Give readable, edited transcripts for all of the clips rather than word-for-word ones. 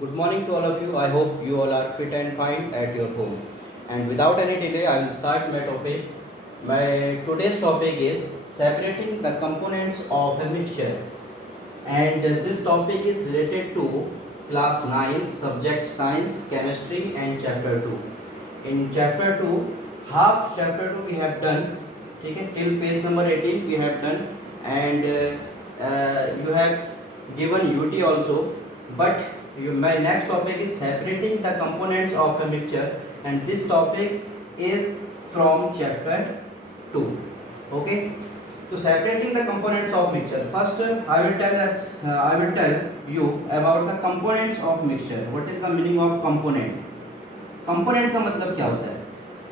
Good morning to all of you. I hope you all are fit and fine at your home. And without any delay, I will start my topic. My today's topic is separating the components of a mixture. And this topic is related to class 9, subject science, chemistry, and chapter 2. In chapter 2, half chapter 2 we have done. Okay, till page number 18 we have done, and you have given UT also, but my next topic is separating the components of a mixture, and this topic is from chapter 2. Okay, so separating the components of mixture. First, I will tell you about the components of mixture. What is the meaning of component? Component का मतलब क्या होता है?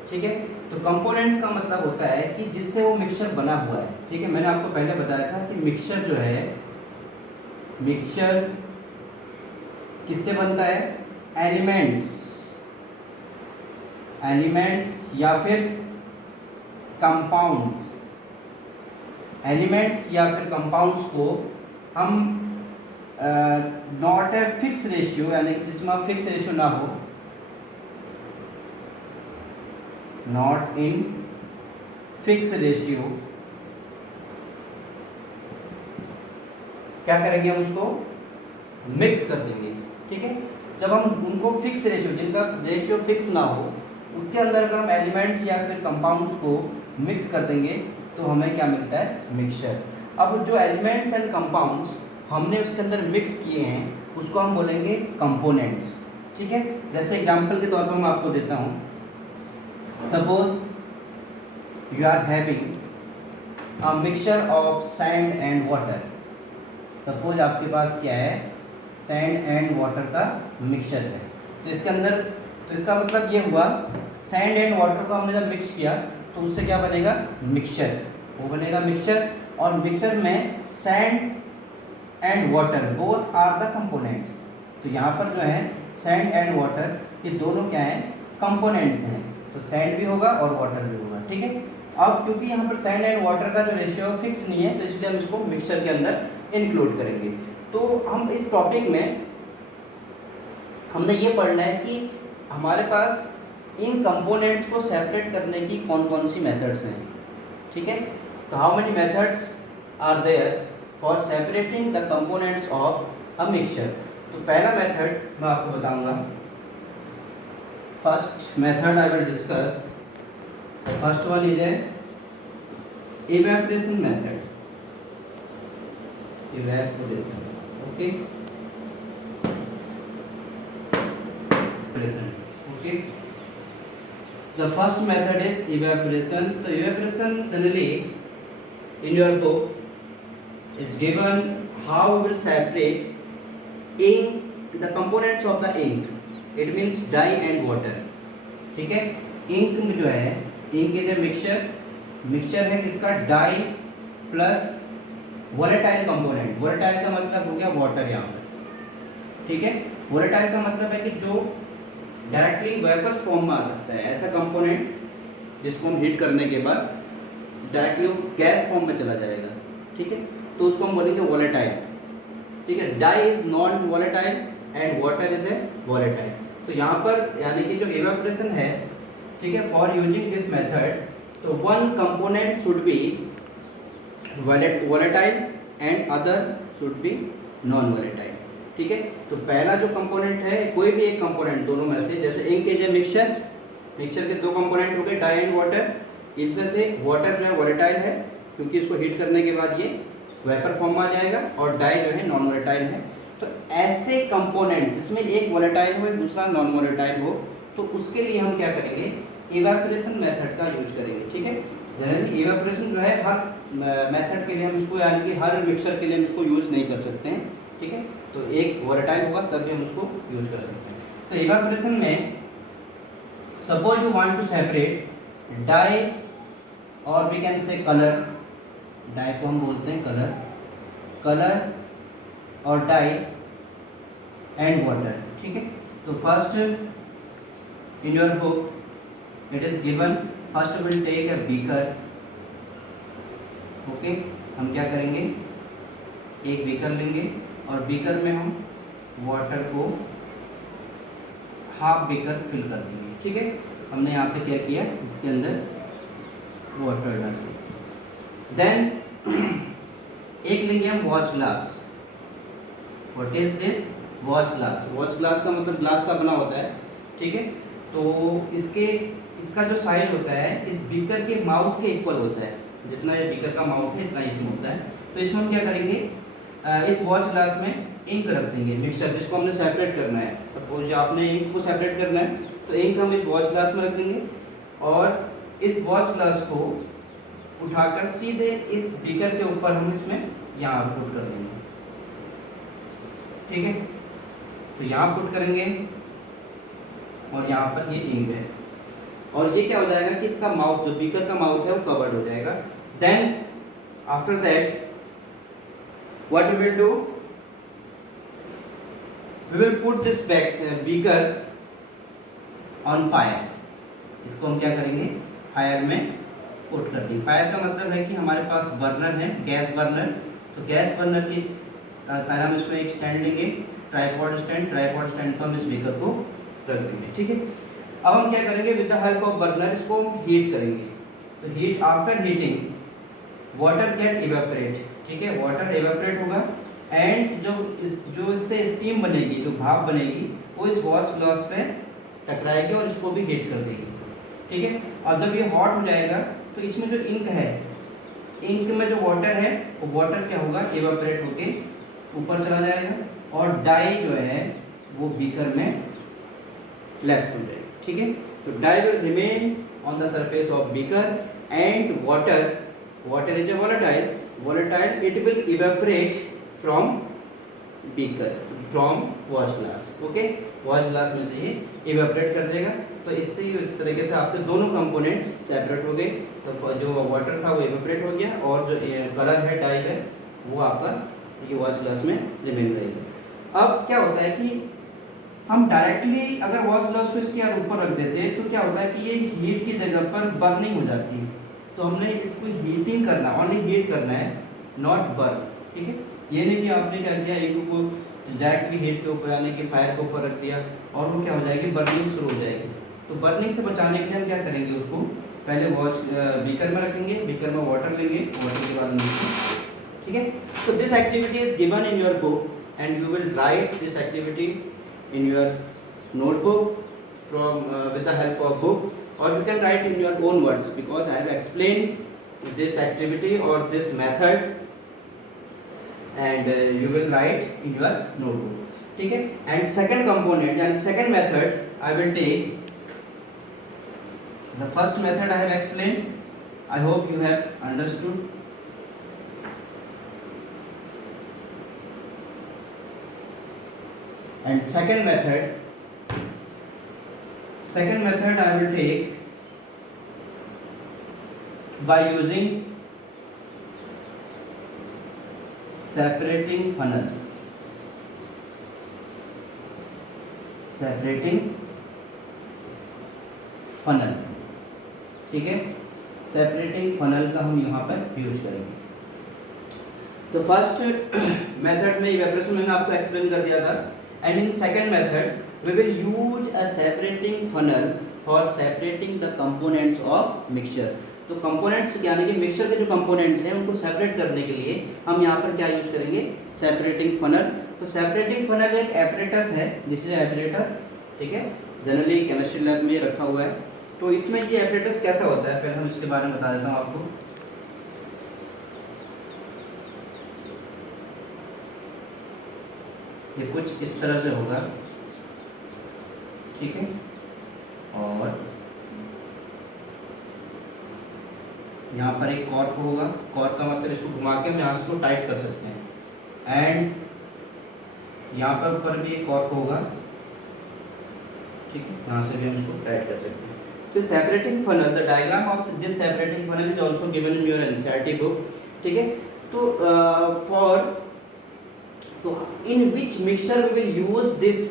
ठीक है, तो components का मतलब होता है कि जिससे वो मिक्सचर बना हुआ है. ठीक है, मैंने आपको पहले बताया था कि मिक्सचर जो है, मिक्सचर किससे बनता है? एलिमेंट्स या फिर कंपाउंड्स. एलिमेंट्स या फिर कंपाउंड्स को हम नॉट ए फिक्स रेशियो, यानी कि जिसमें फिक्स रेशियो ना हो, नॉट इन फिक्स रेशियो, क्या करेंगे? हम उसको मिक्स कर देंगे. ठीक है, जब हम उनको फिक्स रेशियो, जिनका रेशियो फिक्स ना हो, उसके अंदर अगर हम एलिमेंट्स या फिर कंपाउंड्स को मिक्स कर देंगे तो हमें क्या मिलता है? मिक्सचर. अब जो एलिमेंट्स एंड कंपाउंड्स हमने उसके अंदर मिक्स किए हैं उसको हम बोलेंगे कंपोनेंट्स. ठीक है, जैसे एग्जांपल के तौर पर मैं आपको देता हूँ. Suppose you are having a mixture of sand and water. Suppose आपके पास क्या है? सैंड एंड वाटर का मिक्सचर है. तो इसके अंदर, तो इसका मतलब ये हुआ, सैंड एंड वाटर को हमने जब मिक्स किया तो उससे क्या बनेगा? मिक्सचर. वो बनेगा मिक्सचर, और मिक्सचर में sand and water both are the components. तो यहाँ पर जो है सैंड एंड वाटर, ये दोनों क्या हैं? कंपोनेंट्स हैं. तो सैंड भी होगा और वाटर भी होगा. ठीक है, अब क्योंकि यहाँ पर सैंड एंड वाटर का जो रेशियो फिक्स नहीं है, तो इसलिए हम इसको मिक्सचर के अंदर इंक्लूड करेंगे. तो हम इस टॉपिक में हमने ये पढ़ना है कि हमारे पास इन कंपोनेंट्स को सेपरेट करने की कौन कौन सी मेथड्स हैं. ठीक है, तो how many methods are there for separating the components of a mixture. तो पहला मेथड मैं आपको बताऊंगा. First method I will discuss. First one is a evaporation method. Evaporation. Okay. Evaporation. Okay. The first method is evaporation. So evaporation generally in your book is given how we will separate ink, the components of the ink. It means dye and water. ठीक है, ink में जो है, ink is a mixture. Mixture है किसका? Dye plus volatile component. Volatile का मतलब हो गया वाटर यहाँ पर. ठीक है, वोलेटाइल का मतलब है कि जो डायरेक्टली वेपर्स फॉर्म में आ सकता है, ऐसा कंपोनेंट जिसको हम हीट करने के बाद डायरेक्टली गैस फॉर्म में चला जाएगा. ठीक है, तो उसको हम बोलेंगे वोलेटाइल. ठीक है, dye is non volatile and water is a volatile. तो यहाँ पर यानी कि जो इवेपोरेशन है, ठीक है, फॉर यूजिंग दिस मेथड, तो one component should be volatile and other should be non volatile. ठीक है, तो पहला जो कंपोनेंट है, कोई भी एक कंपोनेंट दोनों में से, जैसे ink is a mixture. Mixture के दो कंपोनेंट हो गए, डाई एंड वाटर. इसमें से वाटर जो है वोलेटाइल है, क्योंकि इसको हीट करने के बाद ये वेपर फॉर्म में आ जाएगा, और डाई जो है नॉन वोलेटाइल है. तो ऐसे कंपोनेंट जिसमें एक वोलेटाइल हो, दूसरा नॉन वोलेटाइल हो, तो उसके लिए हम क्या करेंगे? इवेपोरेशन मेथड का यूज करेंगे. ठीक है, जनरली इवेपोरेशन जो है हर मेथड के लिए हम इसको, यानी कि हर मिक्सचर के लिए हम इसको यूज नहीं कर सकते हैं. ठीक है, तो एक वोलेटाइल होगा तब भी हम उसको यूज कर सकते हैं. तो इवेपोरेशन में suppose you want to separate dye, और we can say colour. Dye को हम बोलते हैं कलर. कलर और डाई एंड वाटर. ठीक है, तो first in your book it is given, first will take a beaker. Okay, हम क्या करेंगे? एक बीकर लेंगे और बीकर में हम वाटर को हाफ बीकर फिल कर देंगे। ठीक है, हमने यहाँ पे क्या किया, इसके अंदर वाटर डाल दिया। देन एक लेंगे हम watch glass. What is this? Watch glass. Watch glass का मतलब ग्लास का बना होता है। ठीक है, तो इसका जो साइज होता है इस बीकर के माउथ के इक्वल होता है। जितना ये बीकर का माउथ है इतना इसमें होता है। तो इसमें हम क्या करेंगे, इस वॉच ग्लास में इंक रख देंगे, मिक्सचर जिसको हमने सेपरेट करना है। सपोज आपने इंक को सेपरेट करना है तो इंक हम इस वॉच ग्लास में रख देंगे और इस वॉच ग्लास को उठाकर सीधे इस बीकर के ऊपर हम इसमें यहाँ पुट कर देंगे। ठीक है, तो यहाँ पुट करेंगे और यहाँ पर ये इंक है और ये क्या हो जाएगा कि इसका माउथ, जो बीकर का माउथ है वो कवर्ड हो जाएगा। Then after that what we will do, we will put this beaker on fire. इसको हम क्या करेंगे, फायर में पुट कर देंगे। फायर का मतलब है कि हमारे पास बर्नर है, गैस बर्नर। तो गैस बर्नर की पहले हम इसमें एक स्टैंड लेंगे, ट्राइपॉड स्टैंड। ट्राइपॉड स्टैंड पर हम इस बीकर को रख देंगे। ठीक है, अब हम क्या करेंगे, with the help of burner इसको हीट करेंगे। तो heat, after heating water get evaporate. ठीक है, वाटर इवेपोरेट होगा एंड जो इससे स्टीम बनेगी, जो भाप बनेगी, वो इस वॉच ग्लास पे टकराएगी और इसको भी हीट कर देगी। ठीक है, और जब ये हॉट हो जाएगा तो इसमें जो इंक है, इंक में जो वाटर है वो वाटर क्या होगा, इवेपोरेट होके ऊपर चला जाएगा और डाई जो है वो बीकर में लेफ्ट हो जाएगी। ठीक है, तो dye will remain on the surface of beaker and water is a volatile it will evaporate from beaker, from watch glass। Okay, watch glass में से ये इवेपोरेट कर देगा। तो इससे इस तरीके से आपके दोनों कंपोनेंट्स सेपरेट हो गए। तो जो वाटर था वो इवेपोरेट हो गया और जो कलर है, डाई है, वो आपका ये वॉच ग्लास में रिमेन रहेगा। अब क्या होता है कि हम डायरेक्टली अगर वॉच ग्लास को इसके ऊपर रख देते हैं तो क्या होता है कि ये हीट की जगह पर बर्निंग हो जाती है। तो हमने इसको हीटिंग करना, ओनली हीट करना है, नॉट बर्न। ठीक है, ये नहीं कि आपने क्या किया, एक को डायरेक्टली हीट के ऊपर यानी कि फायर के ऊपर रख दिया और वो क्या हो जाएगी, बर्निंग शुरू हो जाएगी। तो बर्निंग से बचाने के लिए हम क्या करेंगे, उसको पहले वॉच बीकर में रखेंगे, बीकर में वाटर लेंगे, वाटर के बाद ठीक है। So this activity is given in your book and you will write this activity in your notebook from with the help of book, or you can write in your own words because I have explained this activity or this method and you will write in your notebook. ठीक है, and second component and second method I will take. The first method I have explained, I hope you have understood. And second method I will take by using separating funnel. ठीक है, separating funnel का हम यहाँ पर use करेंगे। तो first method में evaporation मैंने आपको एक्सप्लेन कर दिया था, and in second method we will use a separating funnel for separating the components of mixture. तो कंपोनेंट्स यानी कि मिक्सचर के जो कंपोनेंट्स हैं उनको सेपरेट करने के लिए हम यहाँ पर क्या यूज करेंगे, सेपरेटिंग फनल। तो सेपरेटिंग फनल एक एपरेटस है, दिस इज एपरेटस। ठीक है, जनरली केमिस्ट्री लैब में रखा हुआ है। तो इसमें ये एपरेटस कैसा होता है, पहले हम इसके बारे में बता देता हूँ आपको। ये कुछ इस तरह से होगा, ठीक है, और यहाँ पर एक कॉर्क होगा। कॉर्क का मतलब इसको घुमा के हम यहाँ से इसको टाइट कर सकते हैं, एंड यहाँ पर ऊपर भी एक कॉर्क होगा, ठीक है, यहाँ से भी हम इसको टाइट कर सकते हैं। तो separating funnel, the diagram of this separating funnel is also given in your NCERT book. ठीक है, तो in which mixture we will use this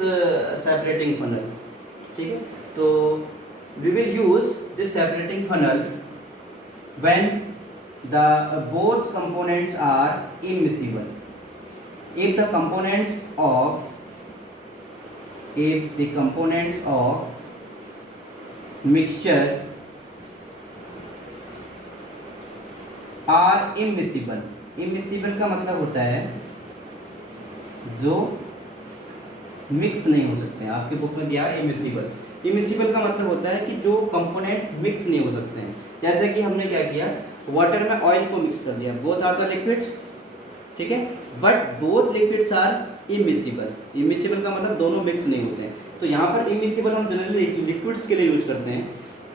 separating funnel. ठीक है, तो we will use this separating funnel when the both components are immiscible. If the components of if the components of mixture are immiscible. immiscible का मतलब होता है जो mix नहीं हो सकते हैं. आपके बुक में दिया है इमिसिबल. इमिसिबल का मतलब होता है कि जो कंपोनेंट्स मिक्स नहीं हो सकते हैं. जैसे कि हमने क्या किया, वाटर में ऑयल को मिक्स कर दिया. बोथ आर द लिक्विड्स, ठीक है, but both liquids are immiscible. Immiscible का मतलब दोनों मिक्स नहीं होते हैं. तो यहाँ पर इमिसिबल हम जनरली लिक्विड्स के लिए यूज करते हैं.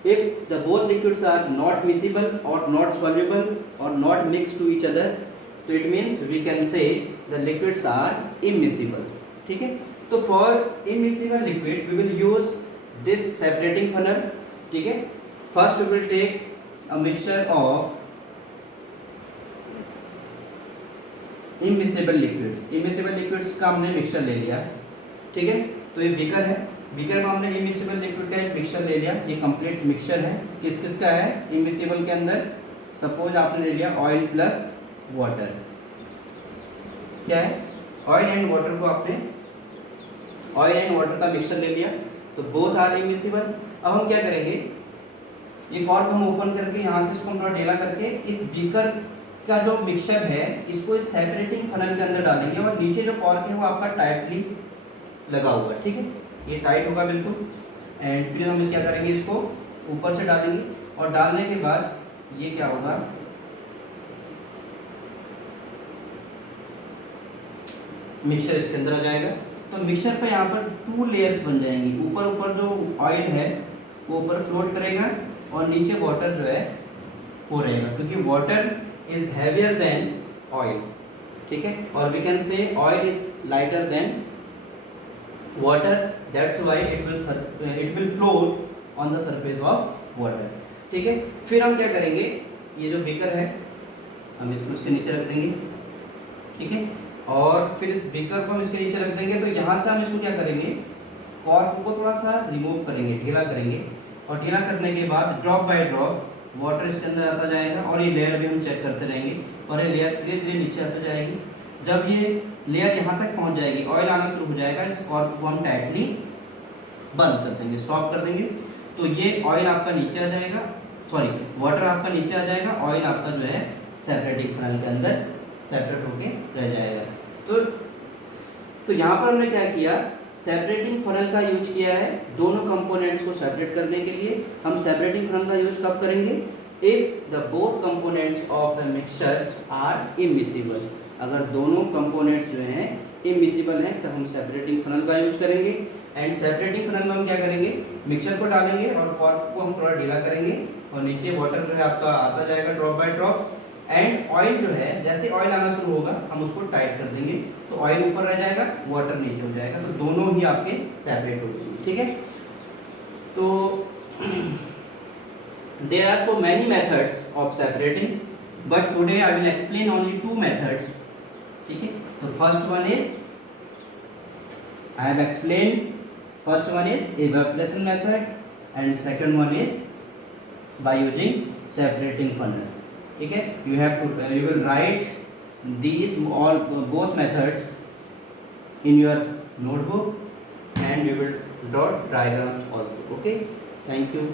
If the both liquids are not miscible और नॉट सॉल्युबल और not mix to each other, तो it means we can say the liquids are immiscibles. ठीक है. तो for immiscible liquid we will use this separating funnel. ठीक है. First we will take a mixture of immiscible liquids. Immiscible liquids का हमने mixture ले लिया. ठीक है. तो ये बीकर है. बीकर में हमने इमिसिबल लिक्विड का एक मिक्सचर ले लिया. ये कंप्लीट मिक्सचर है. किस किस का है इमिसिबल के अंदर? सपोज आपने ले लिया ऑयल प्लस वाटर. क्या है? ऑयल एंड वाटर को आपने ऑयल एंड वाटर का मिक्सचर ले लिया. तो बोथ आर इमिसिबल. अब हम क्या करेंगे, ये कॉर्क हम ओपन करके यहाँ से इसको थोड़ा ढीला करके इस बीकर का जो मिक्सचर है इसको इस सेपरेटिंग फनल के अंदर डालेंगे और नीचे जो कॉर्क है वो आपका टाइटली लगा हुआ है. ठीक है. ये टाइट होगा बिल्कुल. एंड फिर हम क्या करेंगे, इसको ऊपर से डालेंगे और डालने के बाद ये क्या होगा, मिक्सचर इसके अंदर आ जाएगा. तो मिक्सचर पे यहाँ पर 2 लेयर्स बन जाएंगी. ऊपर ऊपर जो ऑयल है वो ऊपर फ्लोट करेगा और नीचे वाटर जो है वो रहेगा, क्योंकि water is heavier than oil. ठीक है. और we can say oil is lighter than water, that's why it will float on the surface of water. ठीक है. फिर हम क्या करेंगे, ये जो बीकर है हम इसको इसके नीचे रख देंगे. ठीक है. और फिर इस बीकर को हम इसके नीचे रख देंगे. तो यहाँ से हम इसको क्या करेंगे, कॉर्क को थोड़ा सा रिमूव करेंगे, ढीला करेंगे. और ढीला करने के बाद ड्रॉप बाय ड्रॉप वाटर इसके अंदर आता जाएगा और ये लेयर भी हम चेक करते रहेंगे और ये लेयर धीरे धीरे नीचे आती जाएगी. जब ये लेयर यहाँ तक पहुँच जाएगी, ऑयल आना शुरू हो जाएगा, इस कॉर्क को हम टाइटली बंद कर देंगे, स्टॉप कर देंगे. तो ये ऑयल आपका नीचे आ जाएगा, सॉरी वाटर आपका नीचे आ जाएगा, ऑयल आपका जो है सेपरेटिंग फनल के अंदर सेपरेट होके रह जाएगा. तो यहाँ पर हमने क्या किया, सेपरेटिंग फनल का यूज किया है दोनों कंपोनेंट्स को सेपरेट करने के लिए. हम सेपरेटिंग फनल का यूज कब करेंगे, if the both components of the mixture are immiscible. अगर दोनों कंपोनेंट्स जो हैं इमिसिबल हैं तब हम सेपरेटिंग फनल का यूज करेंगे. एंड सेपरेटिंग फनल में हम क्या करेंगे, मिक्सचर को डालेंगे और कॉर्क को हम थोड़ा ढीला करेंगे और नीचे वाटर जो है आपका आता जाएगा drop by drop. And oil जो है, जैसे ऑयल आना शुरू होगा हम उसको टाइट कर देंगे. तो ऑयल ऊपर रह जाएगा, वाटर नीचे हो जाएगा. तो दोनों ही आपके सेपरेट हो जाएंगे. ठीक है. तो there are so many methods of separating, but today I will explain only 2 methods. ठीक है. तो first one is, I have explained, first one is evaporation method and second one is by using separating funnel. ठीक है. You will write these all both methods in your notebook and you will draw diagrams also. Okay. Thank you.